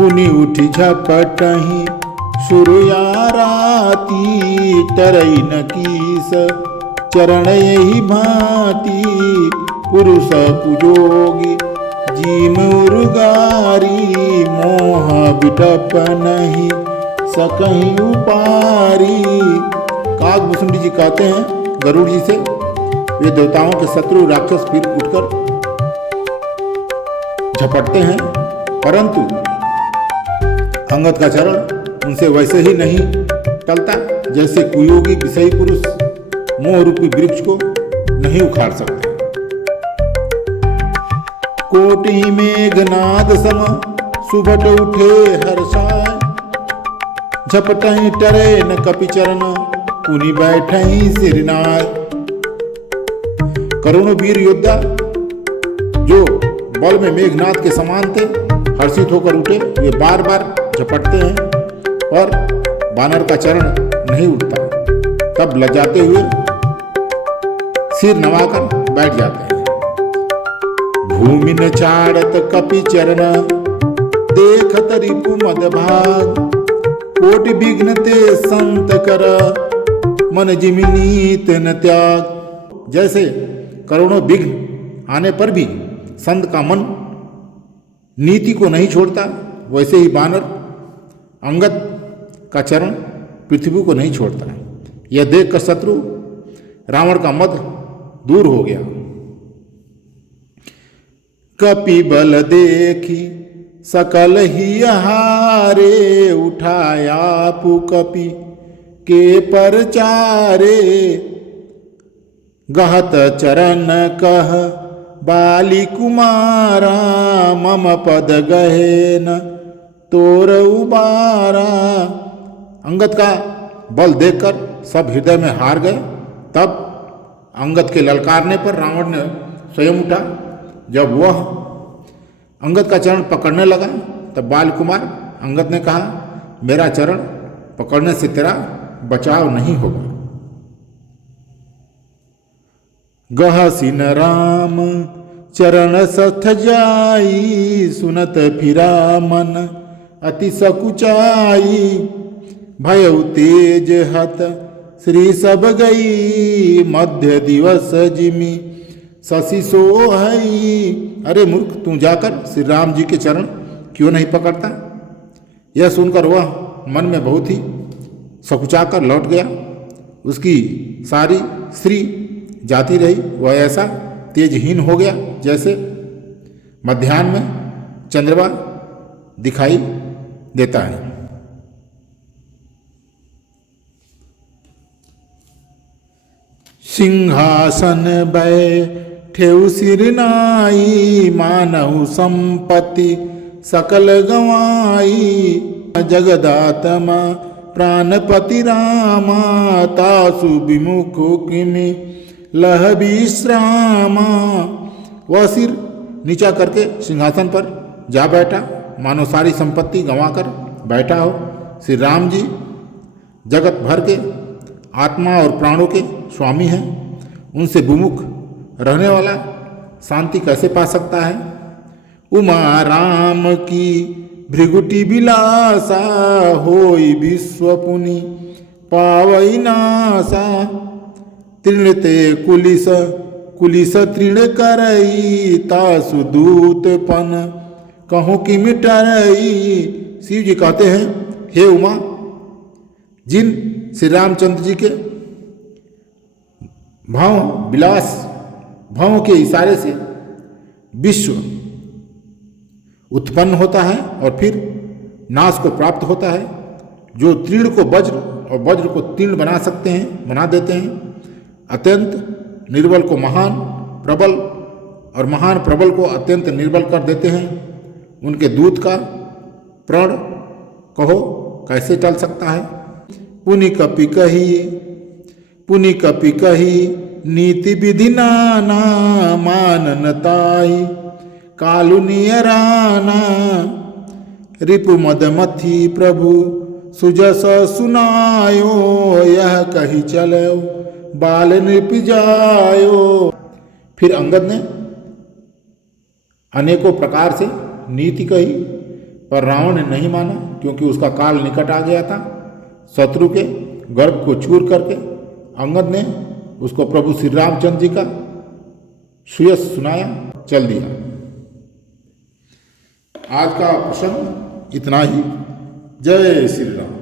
पुनि उठी झपटही सुरयाराती, टरई न कीस चरण यही भांति, पुरुष कुजोगी जीम उर्गारी, मोह बिटप नहीं सकहीं उपारी। काकभूषुंडी जी कहते हैं गरुड़ जी से, वे देवताओं के शत्रु राक्षस फिर उठकर झपटते हैं, परंतु अंगद का चरण उनसे वैसे ही नहीं टलता जैसे कुयोगी विषयी पुरुष मोह रूपी वृक्ष को नहीं उखाड़ सकते। कोटि मेघनाद सम सुभट उठे हर्षाय, झपटहि टरे न कपि चरण, पुनि बैठहि सिरनाय। करोड़ों वीर योद्धा जो बल में मेघनाद के समान थे हर्षित होकर उठे, वे बार बार झपटते हैं और बानर का चरण नहीं उठता। तब लजाते हुए सिर नवाकर बैठ जाते हैं। भूमि न चाड़त कपि चरण, देखत रिपु मद भाग, कोटि विघ्न ते संत कर, मन जिमि नीत न त्याग। जैसे करोड़ों विघ्न आने पर भी संत का मन नीति को नहीं छोड़ता, वैसे ही बानर अंगद का चरण पृथ्वी को नहीं छोड़ता। यह देखकर शत्रु रावण का मद दूर हो गया। कपि बल देखी सकल ही हारे, उठाया पु कपि के परचारे, गहत चरण कह बाली कुमारा, मम पद गहे न तोर उबारा। अंगद का बल देखकर सब हृदय में हार गए। तब अंगद के ललकारने पर रावण ने स्वयं उठा। जब वह अंगद का चरण पकड़ने लगा तब बाल कुमार अंगद ने कहा, मेरा चरण पकड़ने से तेरा बचाव नहीं होगा। गहसिन राम चरण सथ जाई, सुनत फिरा मन अति सकुचाई, भयउ तेज हत श्री सब गई, मध्य दिवस जिमि शशि सोहई। अरे मूर्ख, तू जाकर श्री राम जी के चरण क्यों नहीं पकड़ता? यह सुनकर वह मन में बहुत ही सकुचाकर लौट गया। उसकी सारी श्री जाती रही। वह ऐसा तेजहीन हो गया जैसे मध्याह्न में चंद्रमा दिखाई देता है। सिंहासन बैठेउ सिर नाई, मानहु संपत्ति सकल गवाई, जगदात्मा प्राणपति रामा, तासु विमुख किमि लह विश्रामा। वह सिर नीचा करके सिंहासन पर जा बैठा, मानो सारी संपत्ति गंवाकर बैठा हो। श्री राम जी जगत भर के आत्मा और प्राणों के स्वामी हैं। उनसे विमुख रहने वाला शांति कैसे पा सकता है? उमा राम की भृगुटी बिलासा, होई विश्व पुनि पावई नासा, तृणते कुलिस कुलिस तृण करई, तासु दूत पन कहूँ कि मिटरई। शिव जी कहते हैं, हे उमा, जिन श्री रामचंद्र जी के भावों के इशारे से विश्व उत्पन्न होता है और फिर नाश को प्राप्त होता है, जो तीर्ण को वज्र और वज्र को तीर्ण बना देते हैं, अत्यंत निर्बल को महान, प्रबल और महान प्रबल को अत्यंत निर्बल कर देते हैं, उनके दूत का प्रण कहो कैसे टल सकता है? पुनि कपि कही नीति विधि नाना, मानन ताहि कालु नियराना, रिपु मद मथि प्रभु सुजस सुनायो, यह कही चलो बाल नृप जायो। फिर अंगद ने अनेकों प्रकार से नीति कही, पर रावण ने नहीं माना, क्योंकि उसका काल निकट आ गया था। शत्रु के गर्भ को चूर करके अंगद ने उसको प्रभु श्री रामचंद्र जी का सुयश सुनाया, चल दिया। आज का प्रसंग इतना ही। जय श्री राम।